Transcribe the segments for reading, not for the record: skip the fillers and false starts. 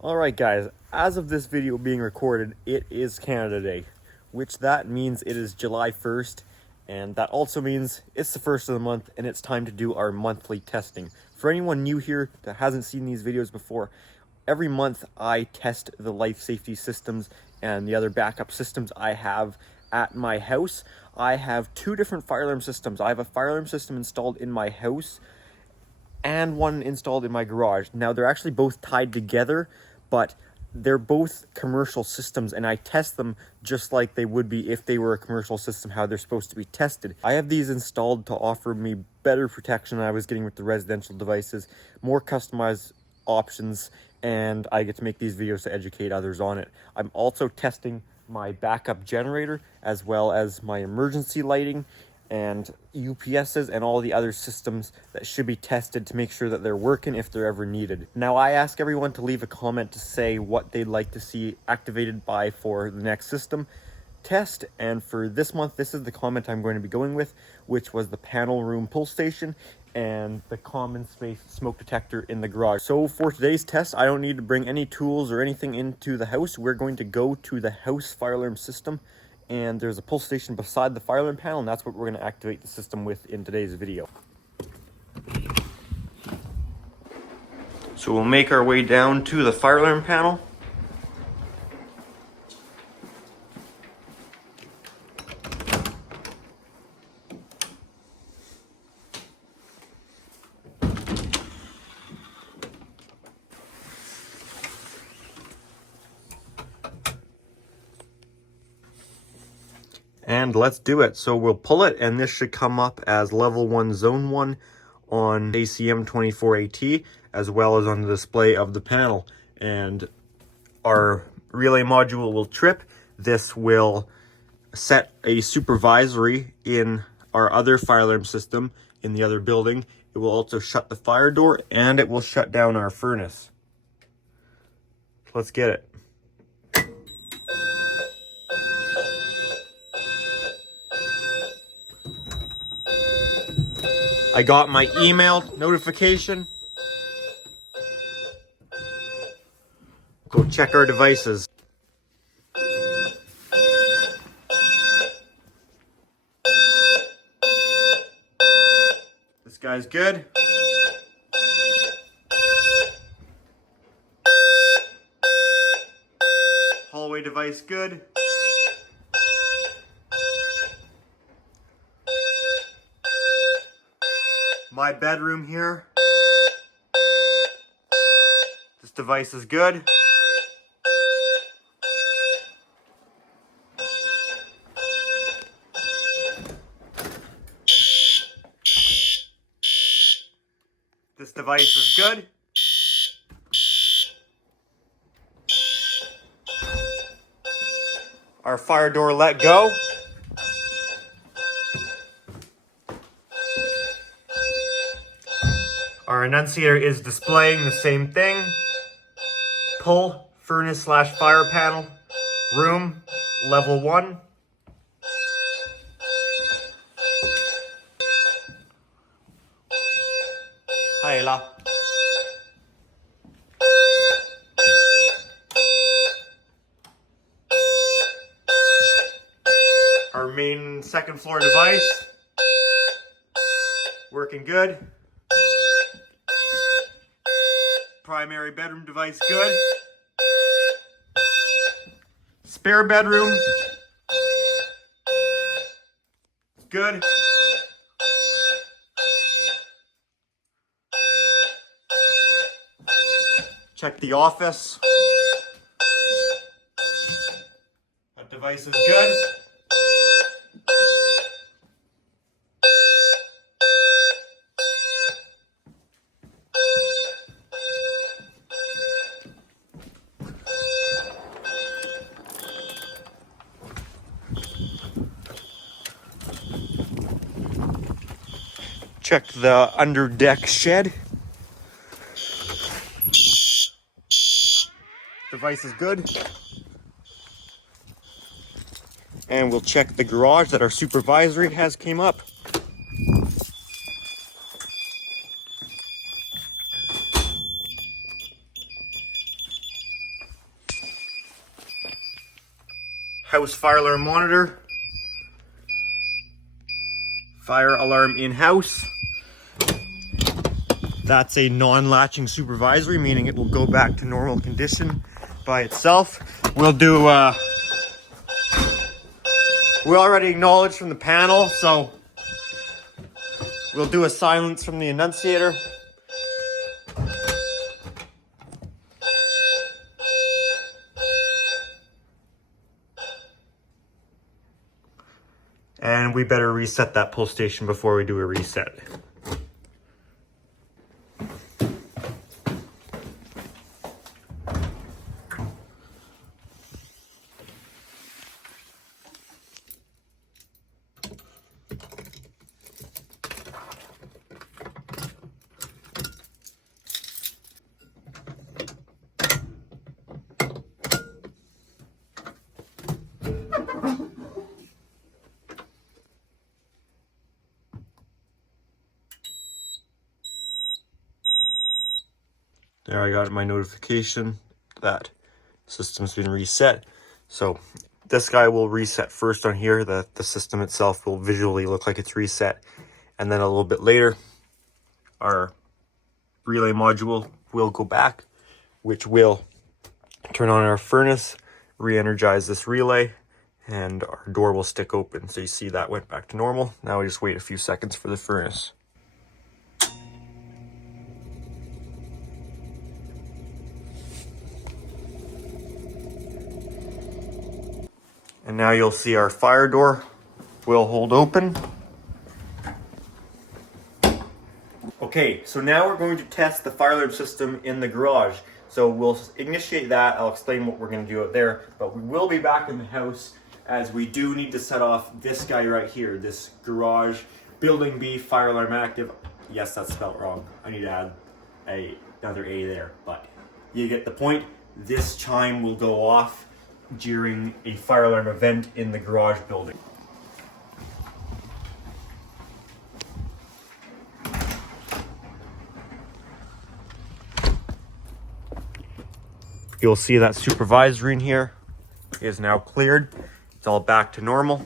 Alright guys, as of this video being recorded, it is Canada Day, which that means it is July 1st, and that also means it's the first of the month and it's time to do our monthly testing. For anyone new here that hasn't seen these videos before, every month I test the life safety systems and the other backup systems I have at my house. I have two different fire alarm systems. I have a fire alarm system installed in my house and one installed in my garage. Now they're actually both tied together, but they're both commercial systems and I test them just like they would be if they were a commercial system, how they're supposed to be tested. I have these installed to offer me better protection than I was getting with the residential devices, more customized options, and I get to make these videos to educate others on it. I'm also testing my backup generator as well as my emergency lighting and UPSs and all the other systems that should be tested to make sure that they're working if they're ever needed. Now I ask everyone to leave a comment to say what they'd like to see activated by for the next system test, and for this month this is the comment I'm going to be going with, which was the panel room pull station and the common space smoke detector in the garage. So for today's test, I don't need to bring any tools or anything into the house. We're going to go to the house fire alarm system, and there's a pull station beside the fire alarm panel, and that's what we're going to activate the system with in today's video. So we'll make our way down to the fire alarm panel. And let's do it. So we'll pull it, and this should come up as level 1 zone 1 on ACM 24AT, as well as on the display of the panel. And our relay module will trip. This will set a supervisory in our other fire alarm system in the other building. It will also shut the fire door, and it will shut down our furnace. Let's get it. I got my email notification. Go check our devices. This guy's good. Hallway device good. My bedroom here. This device is good. This device is good. Our fire door let go. Our annunciator is displaying the same thing. Pull, furnace / fire panel, room, level 1. Hi, Ella. Our main second floor device, working good. Primary bedroom device good. Spare bedroom good. Check the office. That device is good. Check the underdeck shed. Device is good. And we'll check the garage that our supervisory has came up. house fire alarm monitor. Fire alarm in-house. That's a non-latching supervisory, meaning it will go back to normal condition by itself. We'll do, we already acknowledged from the panel, so we'll do a silence from the annunciator. And we better reset that pull station before we do a reset. There, I got my notification that system's been reset. So this guy will reset first on here. The system itself will visually look like it's reset. And then a little bit later, our relay module will go back, which will turn on our furnace, re-energize this relay, and our door will stick open. So you see that went back to normal. Now we just wait a few seconds for the furnace. And now you'll see our fire door will hold open. Okay, so now we're going to test the fire alarm system in the garage. So we'll initiate that. I'll explain what we're going to do out there, but we will be back in the house as we do need to set off this guy right here, this garage building B fire alarm active. Yes, that's spelled wrong. I need to add another A there, but you get the point. This chime will go off during a fire alarm event in the garage building. You'll see that supervisory in here is now cleared. It's all back to normal.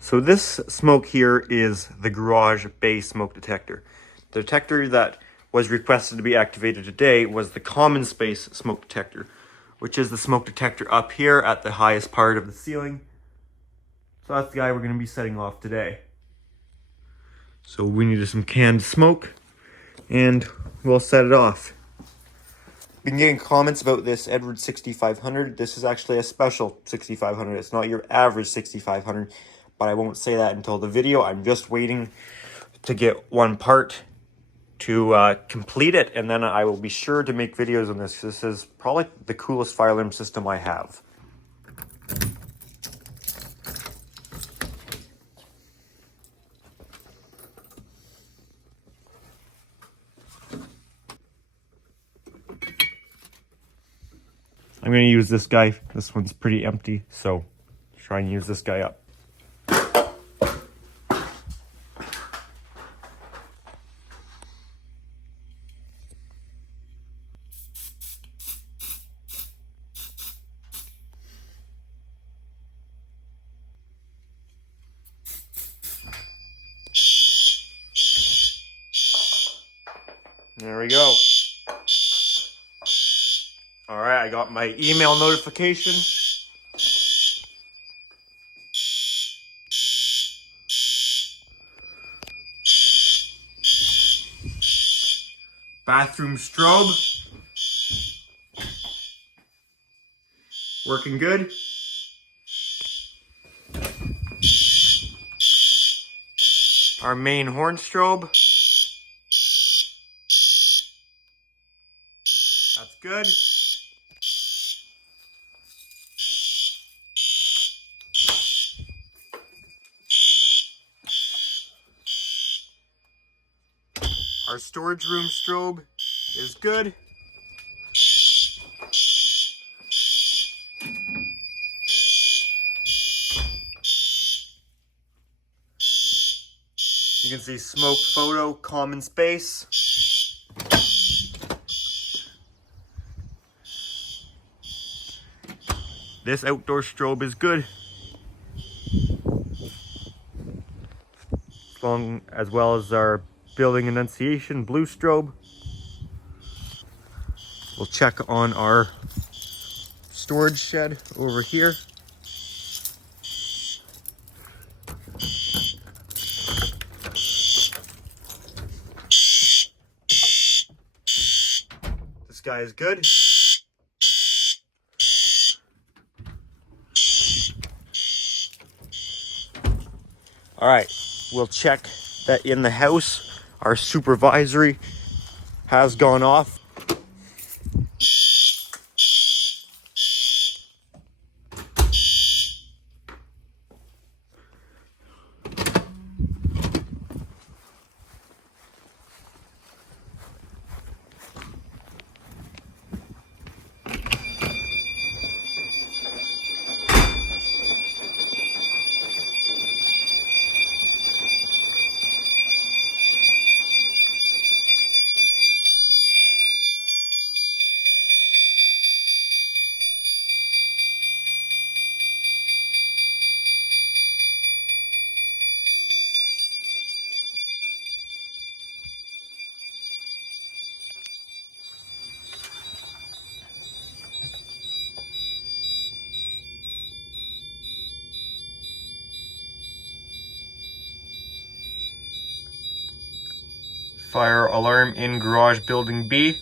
So this smoke here is the garage bay smoke detector. The detector that was requested to be activated today was the common space smoke detector, which is the smoke detector up here at the highest part of the ceiling. So that's the guy we're going to be setting off today. So we needed some canned smoke, and we'll set it off. Been getting comments about this Edward 6500. This is actually a special 6500. It's not your average 6500, but I won't say that until the video. I'm just waiting to get one part to complete it, and then I will be sure to make videos on this. This is probably the coolest fire alarm system I have. I'm going to use this guy. This one's pretty empty, so try and use this guy up. There we go. All right, I got my email notification. Bathroom strobe. Working good. Our main horn strobe. That's good. Our storage room strobe is good. You can see smoke photo, common space. This outdoor strobe is good. As well as our building enunciation blue strobe. We'll check on our storage shed over here. This guy is good. All right, we'll check that in the house. Our supervisory has gone off. Fire alarm in garage building B.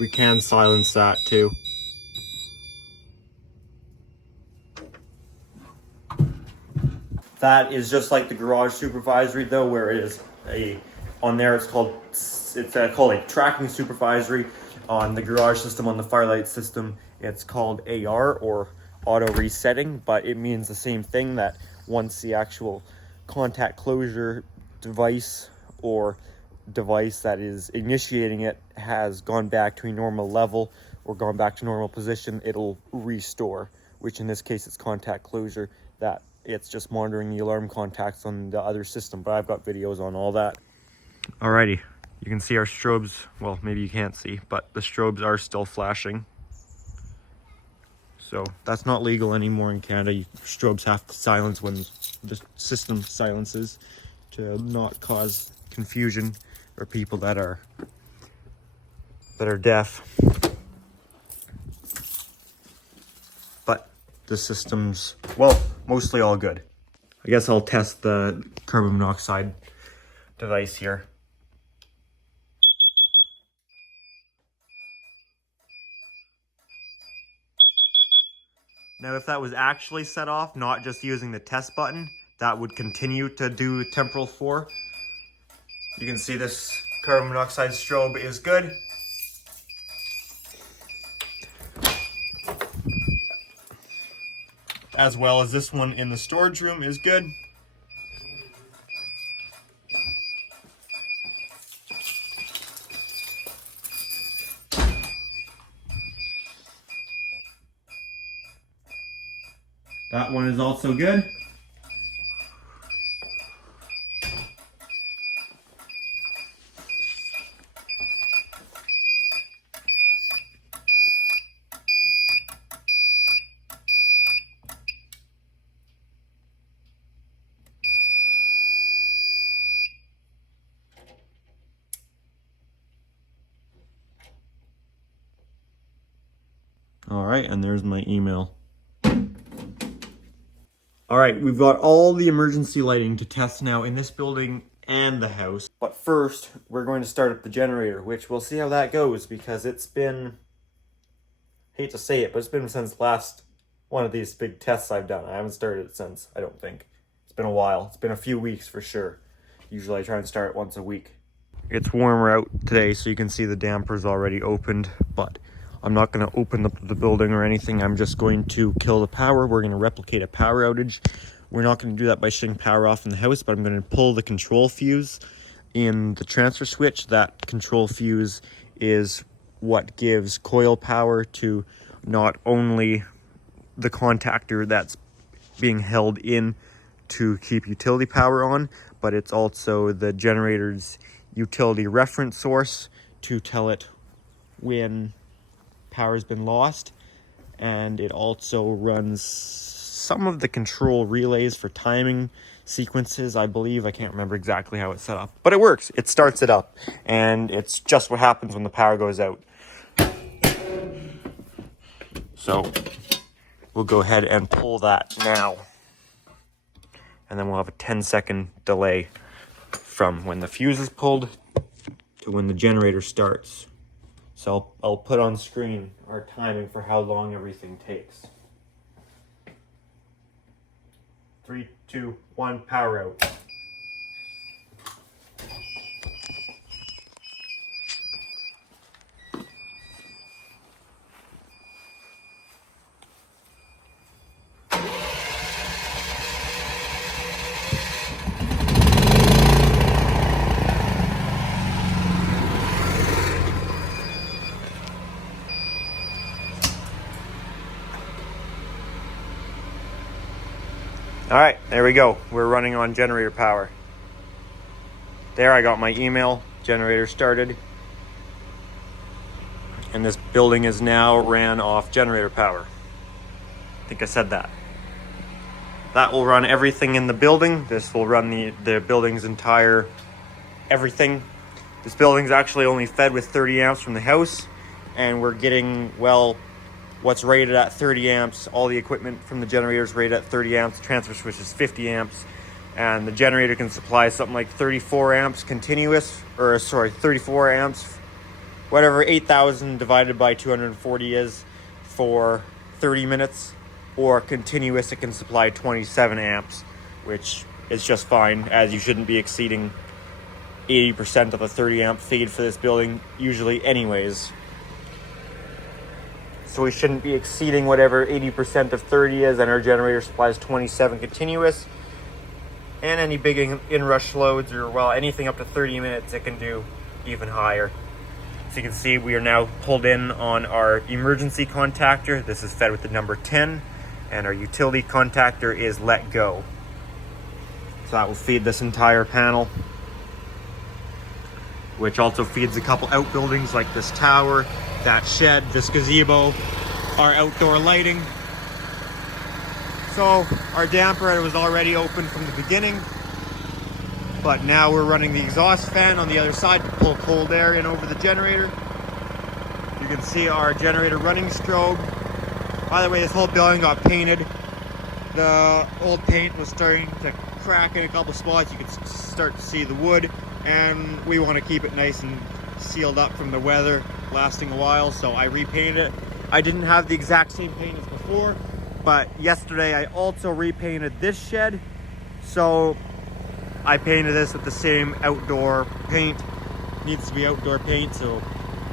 We can silence that too. That is just like the garage supervisory though, where it is on there it's called a tracking supervisory. On the garage system, on the firelight system, it's called AR or auto resetting, but it means the same thing, that once the actual contact closure device or device that is initiating it has gone back to a normal level or gone back to normal position, it'll restore, which in this case it's contact closure, that it's just monitoring the alarm contacts on the other system, but I've got videos on all that. Alrighty, you can see our strobes, well maybe you can't see, but the strobes are still flashing. So that's not legal anymore in Canada. Strobes have to silence when the system silences to not cause confusion for people that are deaf. But the system's, well, mostly all good. I guess I'll test the carbon monoxide device here. Now, if that was actually set off, not just using the test button, that would continue to do temporal 4. You can see this carbon monoxide strobe is good. As well as this one in the storage room is good. That one is also good. All right, and there's my email. All right, we've got all the emergency lighting to test now in this building and the house. But first, we're going to start up the generator, which we'll see how that goes, because it's been, hate to say it, but it's been since last one of these big tests I've done. I haven't started it since, I don't think. It's been a while. It's been a few weeks for sure. Usually I try and start once a week. It's warmer out today, so you can see the damper's already opened, but I'm not going to open up the building or anything. I'm just going to kill the power. We're going to replicate a power outage. We're not going to do that by shutting power off in the house, but I'm going to pull the control fuse in the transfer switch. That control fuse is what gives coil power to not only the contactor that's being held in to keep utility power on, but it's also the generator's utility reference source to tell it when power's been lost. And it also runs some of the control relays for timing sequences, I believe. I can't remember exactly how it's set up, but it works. It starts it up, and it's just what happens when the power goes out. So we'll go ahead and pull that now, and then we'll have a 10-second delay from when the fuse is pulled to when the generator starts. So I'll put on screen our timing for how long everything takes. 3, 2, 1, power out. All right, there we go. We're running on generator power. There, I got my email. Generator started. And this building is now ran off generator power. I think I said that. That will run everything in the building. This will run the building's entire everything. This building's actually only fed with 30 amps from the house, and we're getting, well, what's rated at 30 amps. All the equipment from the generator is rated at 30 amps. The transfer switch is 50 amps. And the generator can supply something like 34 amps continuous, 34 amps, whatever 8,000 divided by 240 is, for 30 minutes. Or continuous, it can supply 27 amps, which is just fine, as you shouldn't be exceeding 80% of the 30 amp feed for this building usually anyways. So we shouldn't be exceeding whatever 80% of 30 is, and our generator supplies 27 continuous. And any big inrush loads, or well, anything up to 30 minutes, it can do even higher. So you can see we are now pulled in on our emergency contactor. This is fed with the number 10, and our utility contactor is let go. So that will feed this entire panel, which also feeds a couple outbuildings like this tower, that shed, this gazebo, our outdoor lighting. So our damper was already open from the beginning, but now we're running the exhaust fan on the other side to pull cold air in over the generator. You can see our generator running strobe. By the way, this whole building got painted. The old paint was starting to crack in a couple spots. You can start to see the wood, and we want to keep it nice and sealed up from the weather, lasting a while, so I repainted it. I didn't have the exact same paint as before, but yesterday I also repainted this shed, so I painted this with the same outdoor paint. Needs to be outdoor paint, so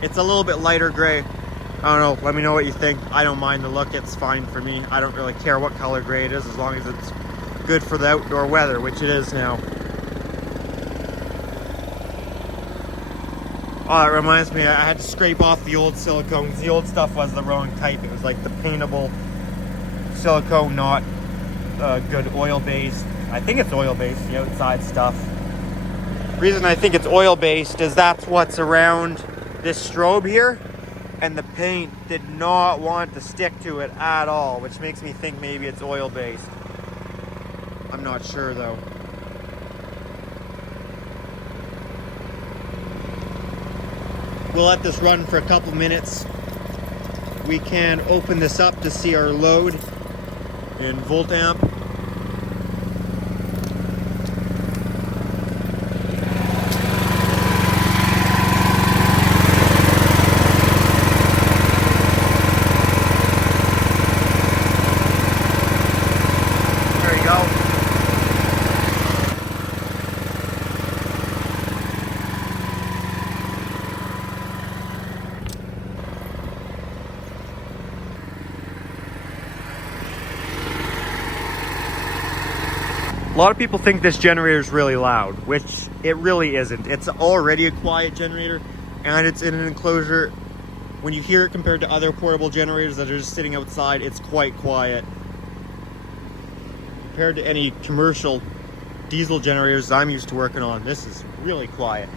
it's a little bit lighter gray. I don't know, let me know what you think. I don't mind the look, it's fine for me. I don't really care what color gray it is, as long as it's good for the outdoor weather, which it is now. Oh, that reminds me, I had to scrape off the old silicone, because the old stuff was the wrong type. It was like the paintable silicone, not good oil-based. I think it's oil-based, the outside stuff. The reason I think it's oil-based is that's what's around this strobe here, and the paint did not want to stick to it at all, which makes me think maybe it's oil-based. I'm not sure though. We'll let this run for a couple minutes. We can open this up to see our load in volt amp. There you go. A lot of people think this generator is really loud, which it really isn't. It's already a quiet generator, and it's in an enclosure. When you hear it compared to other portable generators that are just sitting outside, it's quite quiet. Compared to any commercial diesel generators I'm used to working on, this is really quiet.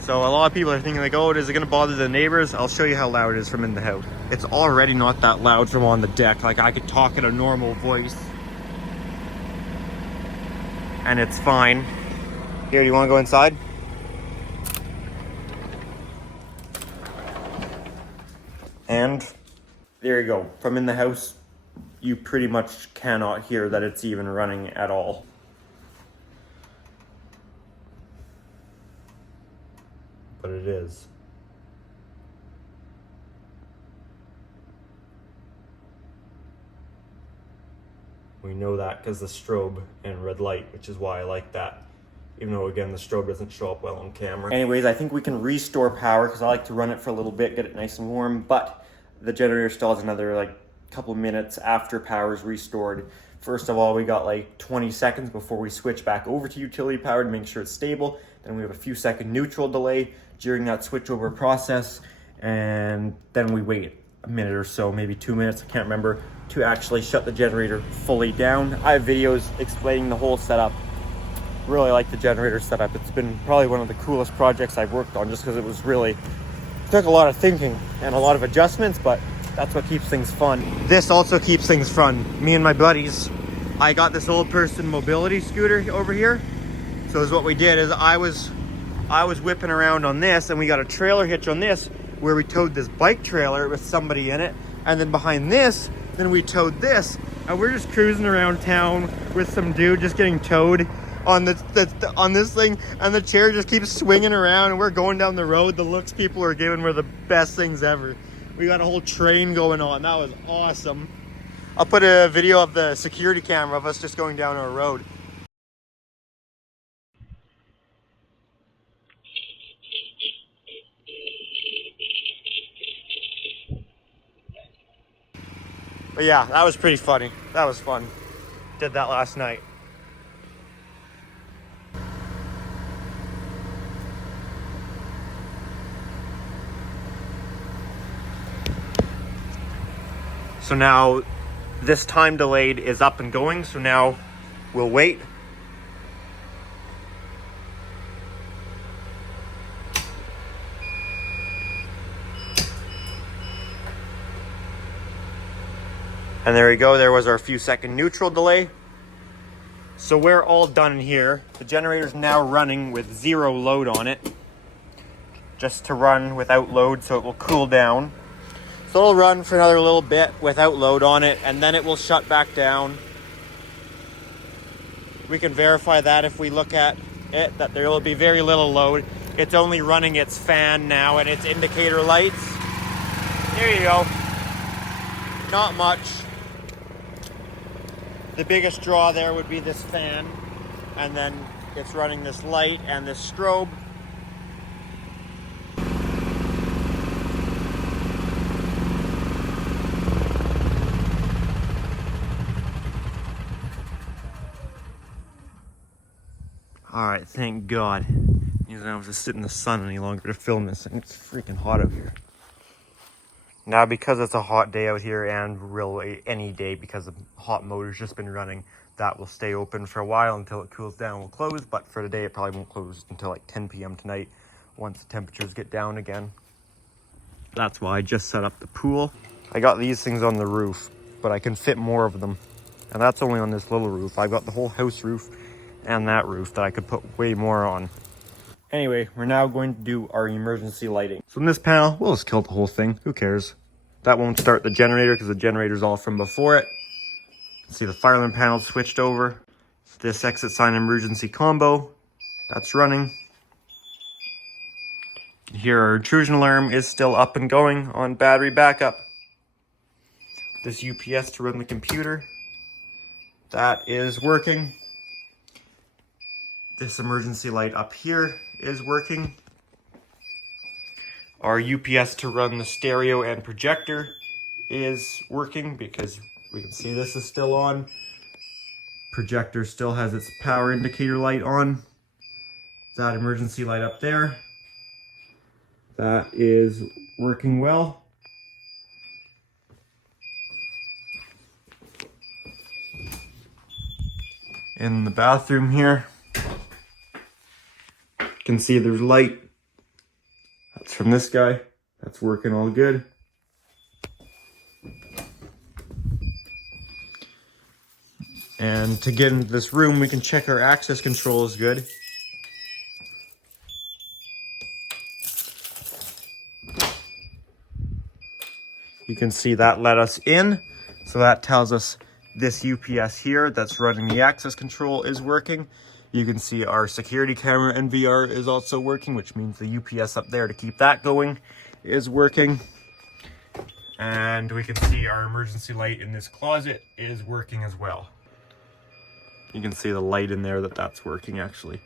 So a lot of people are thinking like, oh, is it gonna bother the neighbors? I'll show you how loud it is from in the house. It's already not that loud from on the deck. Like I could talk at a normal voice and it's fine. Here, do you wanna go inside? And there you go. From in the house, you pretty much cannot hear that it's even running at all. But it is. We know that because the strobe and red light, which is why I like that. Even though, again, the strobe doesn't show up well on camera. Anyways, I think we can restore power because I like to run it for a little bit, get it nice and warm, but the generator still has another like couple minutes after power is restored. First of all, we got like 20 seconds before we switch back over to utility power to make sure it's stable. Then we have a few second neutral delay during that switchover process. And then we wait a minute or so, maybe 2 minutes, I can't remember, to actually shut the generator fully down. I have videos explaining the whole setup. Really like the generator setup. It's been probably one of the coolest projects I've worked on just because it was really, took a lot of thinking and a lot of adjustments, but that's what keeps things fun. This also keeps things fun. Me and my buddies, I got this old person mobility scooter over here. So is what we did is I was whipping around on this and we got a trailer hitch on this where we towed this bike trailer with somebody in it. And then behind this, then we towed this and we're just cruising around town with some dude just getting towed on on this thing, and the chair just keeps swinging around and we're going down the road. The looks people are giving were the best things ever. We got a whole train going on. That was awesome. I'll put a video of the security camera of us just going down our road. But yeah, that was pretty funny. That was fun. Did that last night. So now this time delayed is up and going. So now we'll wait. And there we go. There was our few second neutral delay. So we're all done in here. The generator's now running with 0 load on it. Just to run without load so it will cool down. So it'll run for another little bit without load on it, and then it will shut back down. We can verify that if we look at it, that there will be very little load. It's only running its fan now and its indicator lights. There you go. Not much. The biggest draw there would be this fan, and then it's running this light and this strobe. All right, thank God. You don't have to sit in the sun any longer to film this, and it's freaking hot out here. Now, because it's a hot day out here, and really any day because the hot motor's just been running, that will stay open for a while until it cools down. We'll close, but for today it probably won't close until like 10 p.m. tonight once the temperatures get down again. That's why I just set up the pool. I got these things on the roof, but I can fit more of them. And that's only on this little roof. I've got the whole house roof and that roof that I could put way more on. Anyway, we're now going to do our emergency lighting. So in this panel, we'll just kill the whole thing. Who cares? That won't start the generator because the generator's all from before it. See the fireman panel switched over. This exit sign emergency combo, that's running. You can hear our intrusion alarm is still up and going on battery backup. This UPS to run the computer, that is working. This emergency light up here is working. Our UPS to run the stereo and projector is working because we can see this is still on. Projector still has its power indicator light on. That emergency light up there, that is working well. In the bathroom here, You can see there's light. That's from this guy. That's working all good. And to get into this room, we can check our access control is good. You can see that let us in. So that tells us this UPS here that's running the access control is working. You can see our security camera and VR is also working, which means the UPS up there to keep that going is working. And we can see our emergency light in this closet is working as well. You can see the light in there that's working actually.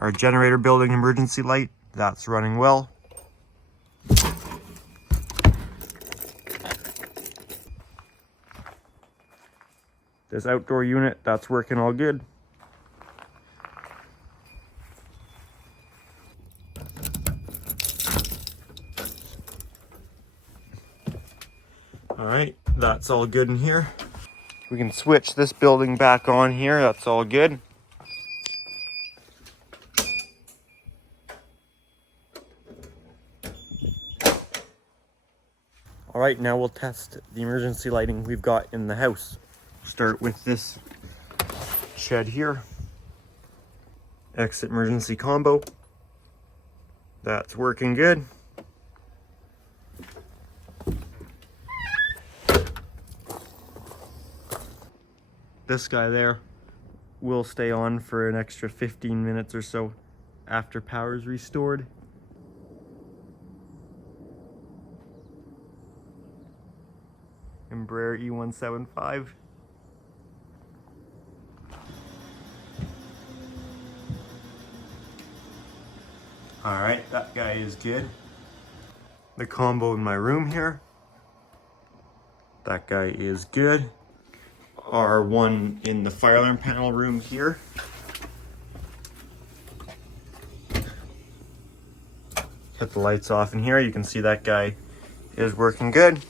Our generator building emergency light, that's running well. This outdoor unit, that's working all good. All right, that's all good in here. We can switch this building back on here, that's all good. All right, now we'll test the emergency lighting we've got in the house. Start with this shed here. Exit emergency combo. That's working good. This guy there will stay on for an extra 15 minutes or so after power is restored. Embraer E175. All right, that guy is good. The combo in my room here. That guy is good. Our one in the fire alarm panel room here. Hit the lights off in here. You can see that guy is working good.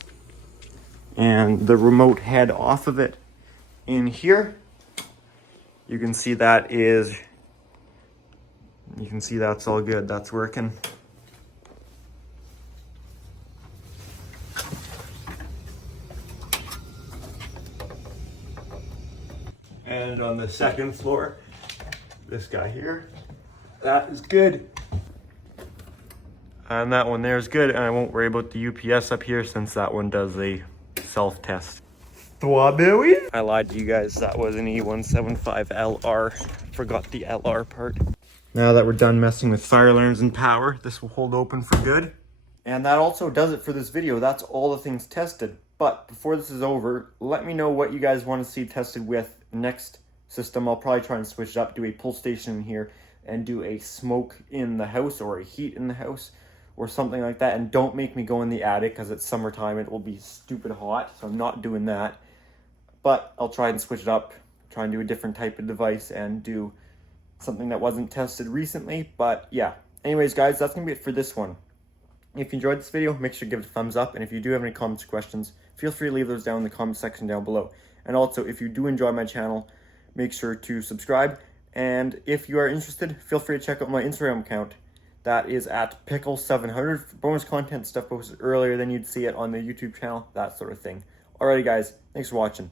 And the remote head off of it in here. You can see that is, you can see that's all good. That's working. And on the second floor, this guy here, that is good. And that one there is good. And I won't worry about the UPS up here since that one does a self-test. I lied to you guys, that was an E175LR. Forgot the LR part. Now that we're done messing with fire alarms and power, this will hold open for good. And that also does it for this video. That's all the things tested. But before this is over, let me know what you guys want to see tested with next system. I'll probably try and switch it up, do a pull station in here, and do a smoke in the house or a heat in the house or something like that. And don't make me go in the attic because it's summertime. It will be stupid hot, so I'm not doing that. But I'll try and switch it up, try and do a different type of device and do something that wasn't tested recently. But yeah, anyways guys, that's gonna be it for this one. If you enjoyed this video, make sure to give it a thumbs up, and if you do have any comments or questions, feel free to leave those down in the comment section down below. And also, if you do enjoy my channel, make sure to subscribe, and if you are interested, feel free to check out my Instagram account. That is at pickle700 for bonus content, stuff posted earlier than you'd see it on the YouTube channel, that sort of thing. Alrighty guys, thanks for watching.